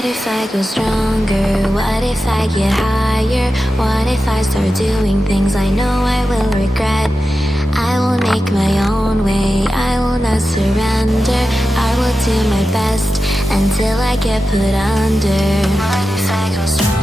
What if I go stronger? What if I get higher? What if I start doing things I know I will regret? I will make my own way, I will not surrender. I will do my best until I get put under. What if I go stronger?